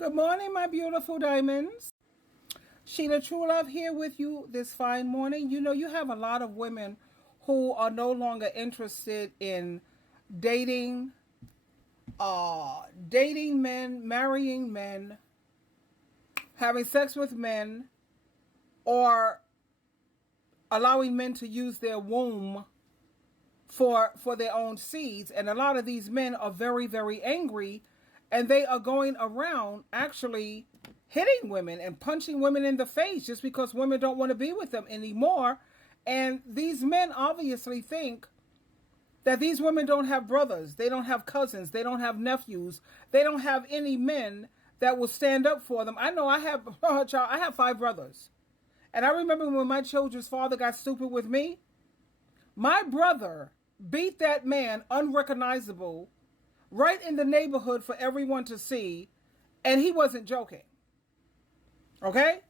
Good morning, my beautiful diamonds. SheilaTruelove here with you this fine morning. You know, you have a lot of women who are no longer interested in dating, dating men, marrying men, having sex with men, or allowing men to use their womb for their own seeds. And a lot of these men are very, very angry, and they are going around actually hitting women and punching women in the face just because women don't want to be with them anymore. And these men obviously think that these women don't have brothers, they don't have cousins, they don't have nephews, they don't have any men that will stand up for them. I know I have, I have 5 brothers. And I remember when my children's father got stupid with me, my brother beat that man unrecognizable right in the neighborhood for everyone to see, and he wasn't joking. Okay?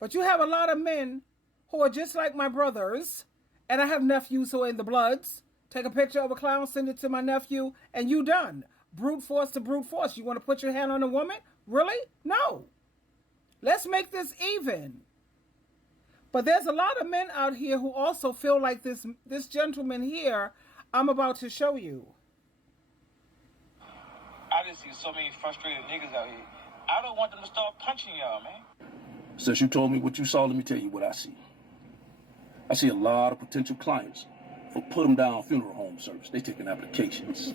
But you have a lot of men who are just like my brothers, and I have nephews who are in the Bloods. Take a picture of a clown, send it to my nephew, and you done. Brute force to brute force. You want to put your hand on a woman? Really? No. Let's make this even. But there's a lot of men out here who also feel like this gentleman here I'm about to show you. I just see so many frustrated niggas out here. I don't want them to start punching y'all, man. Since you told me what you saw, let me tell you what I see. I see a lot of potential clients for put them down funeral home service. They taking applications.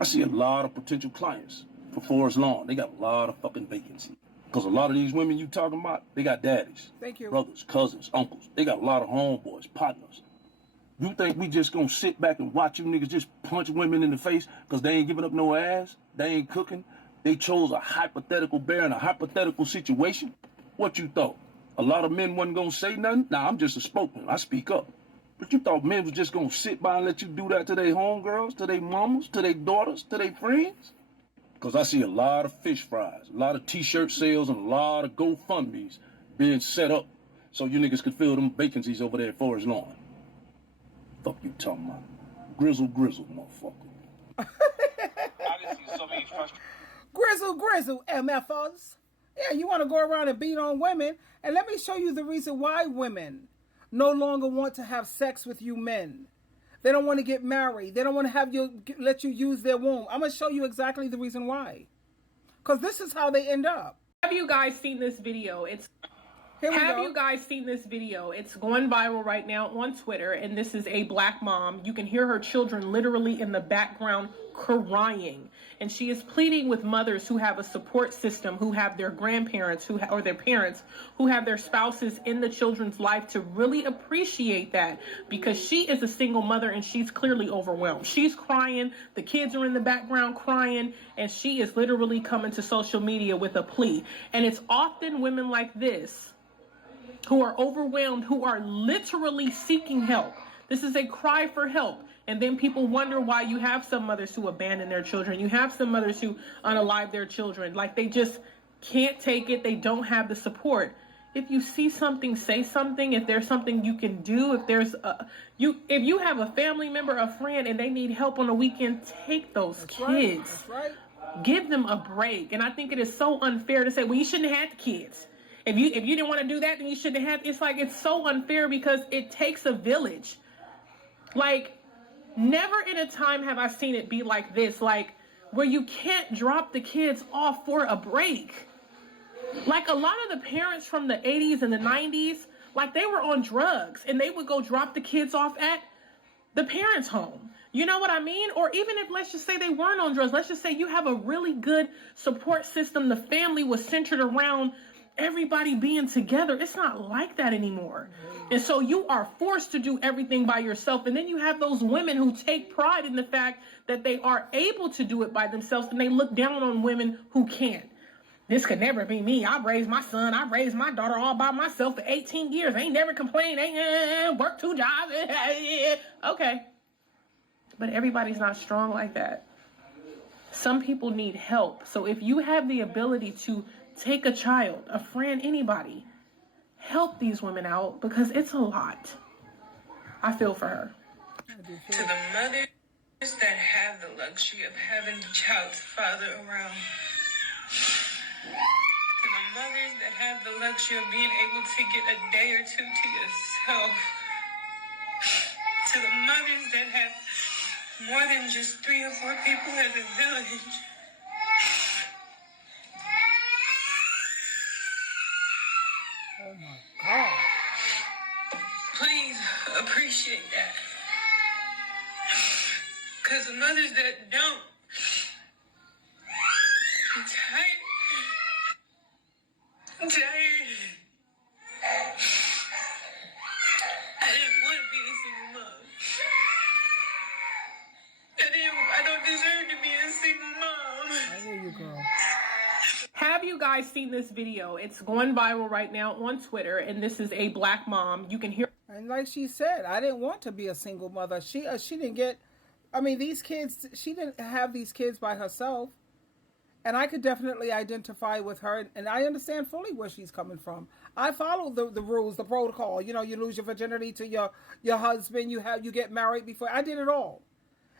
I see a lot of potential clients for Forest Lawn. They got a lot of fucking vacancy. Because a lot of these women you talking about, they got daddies. Thank you. Brothers, cousins, uncles. They got a lot of homeboys, partners. You think we just gonna sit back and watch you niggas just punch women in the face because they ain't giving up no ass? They ain't cooking? They chose a hypothetical bear in a hypothetical situation? What you thought? A lot of men wasn't gonna say nothing? Nah, I'm just a spokesman. I speak up. But you thought men was just gonna sit by and let you do that to their homegirls, to their mamas, to their daughters, to their friends? Because I see a lot of fish fries, a lot of t-shirt sales, and a lot of GoFundMes being set up so you niggas could fill them vacancies over there at Forest Lawn. Fuck you talking about? Grizzle, motherfucker. I just see so many frustrated. Grizzle, MFers. Yeah, you want to go around and beat on women. And let me show you the reason why women no longer want to have sex with you men. They don't want to get married. They don't want to have you let you use their womb. I'm going to show you exactly the reason why. Because this is how they end up. Have you guys seen this video? You guys seen this video? It's going viral right now on Twitter, and this is a black mom. You can hear her children literally in the background crying, and she is pleading with mothers who have a support system, who have their grandparents or their parents who have their spouses in the children's life, to really appreciate that, because she is a single mother and she's clearly overwhelmed. She's crying, the kids are in the background crying, and she is literally coming to social media with a plea. And it's often women like this who are overwhelmed, who are literally seeking help. This is a cry for help. And then people wonder why you have some mothers who abandon their children. You have some mothers who unalive their children. Like, they just can't take it. They don't have the support. If you see something, say something. If there's something you can do, if you have a family member, a friend, and they need help on the weekend, take those kids. That's right. Give them a break. And I think it is so unfair to say, well, you shouldn't have had the kids. If you didn't want to do that, then you shouldn't have. It's like, it's so unfair because it takes a village. Like, never in a time have I seen it be like this, like, where you can't drop the kids off for a break. Like, a lot of the parents from the 80s and the 90s, like, they were on drugs and they would go drop the kids off at the parents' home. You know what I mean? Or even if, let's just say they weren't on drugs, let's just say you have a really good support system. The family was centered around everybody being together. It's not like that anymore. And so you are forced to do everything by yourself. And then you have those women who take pride in the fact that they are able to do it by themselves, and they look down on women who can't. This could never be me. I raised my son, I raised my daughter all by myself for 18 years. Ain't never complained, ain't worked 2 jobs. Okay. But everybody's not strong like that. Some people need help. So if you have the ability to take a child, a friend, anybody, help these women out, because it's a lot. I feel for her. To the mothers that have the luxury of having the child's father around, To the mothers that have the luxury of being able to get a day or two to yourself. To the mothers that have more than just 3 or 4 people as a village. Oh my God. Please appreciate that. Because the mothers that don't, I'm tired. I'm tired. I didn't want to be a single mom. I don't deserve to be a single mom. I hear you, girl. Have you guys seen this video? It's going viral right now on Twitter, and this is a black mom. You can hear. And like she said, I didn't want to be a single mother. She didn't get, I mean, these kids, she didn't have these kids by herself. And I could definitely identify with her. And I understand fully where she's coming from. I follow the rules, the protocol. You know, you lose your virginity to your husband. You get married before. I did it all.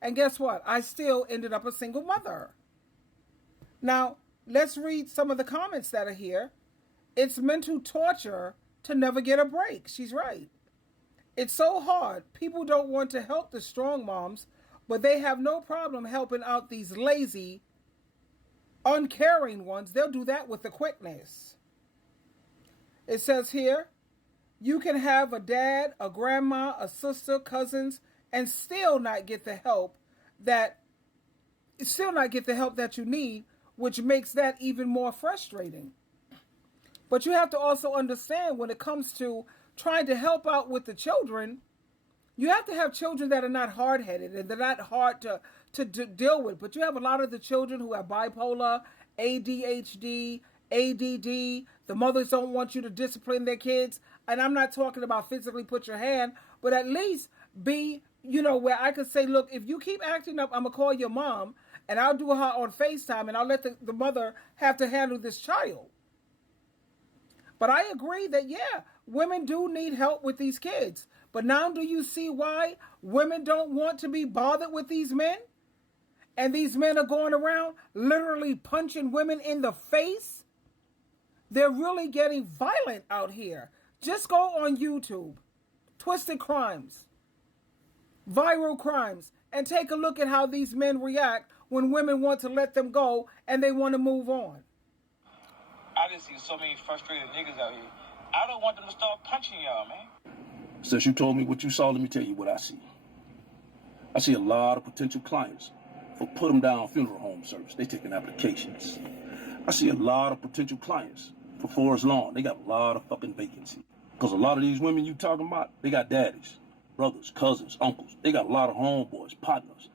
And guess what? I still ended up a single mother. Now, let's read some of the comments that are here. It's mental torture to never get a break. She's right. It's so hard. People don't want to help the strong moms, but they have no problem helping out these lazy, uncaring ones. They'll do that with the quickness. It says here, you can have a dad, a grandma, a sister, cousins, and still not get the help that you need, which makes that even more frustrating. But you have to also understand when it comes to trying to help out with the children, you have to have children that are not hard-headed and they're not hard to deal with. But you have a lot of the children who have bipolar, ADHD, ADD. The mothers don't want you to discipline their kids. And I'm not talking about physically put your hand, but at least be, where I could say, look, if you keep acting up, I'm going to call your mom and I'll do her on FaceTime and I'll let the mother have to handle this child. But I agree that, yeah, women do need help with these kids. But now do you see why women don't want to be bothered with these men? And these men are going around literally punching women in the face? They're really getting violent out here. Just go on YouTube, Twisted Crimes, Viral Crimes, and take a look at how these men react when women want to let them go and they want to move on. I just see so many frustrated niggas out here. I don't want them to start punching y'all, man. Since you told me what you saw, let me tell you what I see. I see a lot of potential clients for put them down funeral home service. They taking applications. I see a lot of potential clients for Forest Lawn. They got a lot of fucking vacancy. Because a lot of these women you talking about, they got daddies, brothers, cousins, uncles. They got a lot of homeboys, partners.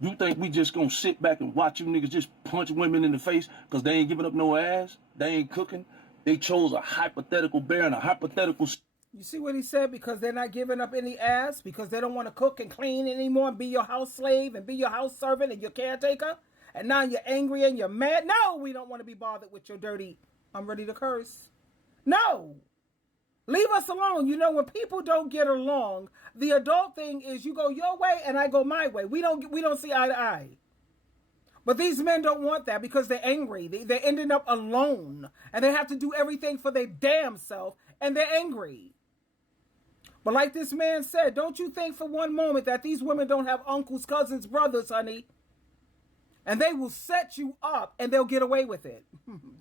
You think we just gonna sit back and watch you niggas just punch women in the face because they ain't giving up no ass? They ain't cooking? They chose a hypothetical bear and a hypothetical... You see what he said? Because they're not giving up any ass, because they don't want to cook and clean anymore and be your house slave and be your house servant and your caretaker. And now you're angry and you're mad. No, we don't want to be bothered with your dirty, I'm ready to curse. No. Leave us alone. When people don't get along, the adult thing is you go your way and I go my way. We don't see eye to eye. But these men don't want that because they're angry. They're ending up alone and they have to do everything for their damn self and they're angry. But like this man said, don't you think for one moment that these women don't have uncles, cousins, brothers, honey. And they will set you up and they'll get away with it.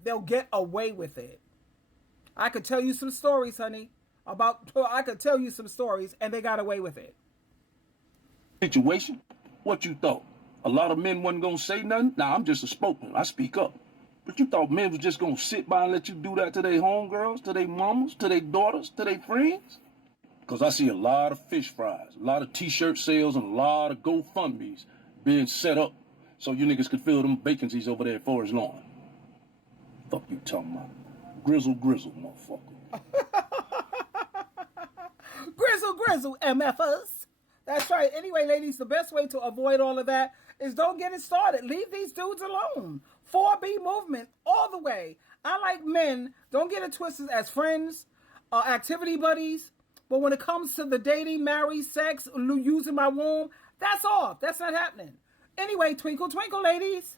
They'll get away with it. I could tell you some stories, honey. I could tell you some stories and they got away with it. Situation? What you thought? A lot of men wasn't gonna say nothing? Nah, I'm just a spokesman. I speak up. But you thought men was just gonna sit by and let you do that to their homegirls, to their mamas, to their daughters, to their friends? Because I see a lot of fish fries, a lot of t-shirt sales, and a lot of GoFundMes being set up so you niggas could fill them vacancies over there at Forest Lawn. Fuck you talking about? Grizzle, motherfucker. Grizzle, MFers. That's right. Anyway, ladies, the best way to avoid all of that is don't get it started. Leave these dudes alone. 4B movement all the way. I like men. Don't get it twisted as friends, activity buddies. But when it comes to the dating, marry, sex, using my womb, that's off. That's not happening. Anyway, twinkle, twinkle, ladies.